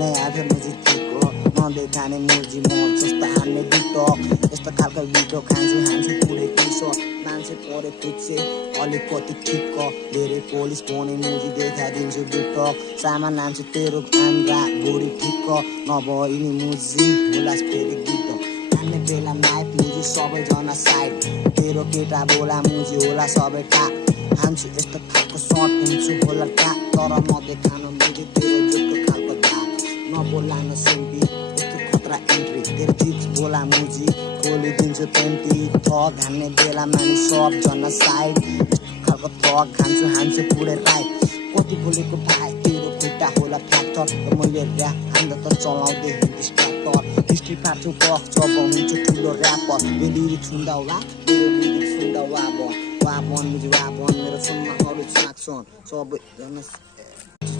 नै आफै मुजी ठिक नदेखाने मुजी म जस्तो हान्ने बिटक यस्तो खालको बिटो हान्छु पुरै पिसो मान्छे परे पुग्छे अलिकति ठिक धेरै पोलिस पनि मुजी देखाइदिन्छु बिटक सामान लान्छु तेरो आन्द्रा बुढी ठिक नभए नि मुजी हुलास फेरि गिट हान्ने बेला नाइफ मुजी सबैजना साइड तेरो केटा बोला मुजी होला सबै टा हान्छु यस्तो खालको सर्ट हुन्छु होला टा तर म देखान मुजी तेरो जुटको खालको धा नबोला न सेम्पी यस्तो खतरा एन्ट्री तेरो चिप्स बोला मुजी खोलिदिन्छु पेन्टी थक हान्ने बेला मानि सबजना साइड यस्तो खालको थक हान्छु पुरै राइट कति बोलेको भाइ तेरो खुट्टा होला फ्याक्टर मैले ऱ्याप हान्दा त चलाउँदै डिस्ट्र्याक्टर हिस्ट्री पार्छु बक्स जब हुन्छ ठुलो ऱ्यापर लिरिक छुन्दा होला मेरो लिरिक सुन्दा वाबन मुजी वाबन मेरो सुनमा अरू छाक्छन् सबैजना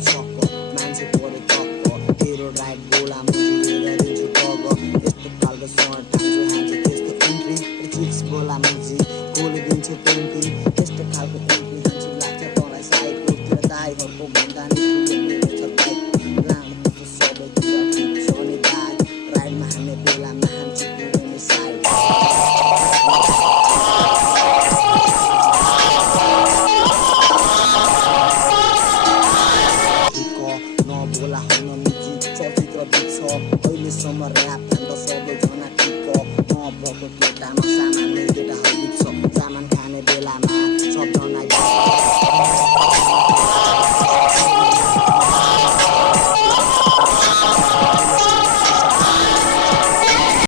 चक्क मान्छे परे टक्क तेरो राइट बोला मुजी दिन्छु टग यस्तो खालको सर्ट हान्छु त्यस्तो एन्ट्री चिप्स बोला मुजी खोलिदिन्छु पेन्टी यस्तो खालको एन्ट्री हान्छु लाग्छ तँलाई साइडतिर दाइहरूको भन्दा नि ठुलो मेरो छ बाइक लानु सबै कुरा ठिक छ नि दाइ राइडमा हान्ने बेलामा हान्छु पुरै साइड नबोला हुन मुजी चलचित्र बित्छ अहिलेसम्म ऱ्याप हान्दा सबैजना ठिक नभएको केटामा सामान्य केटाहरू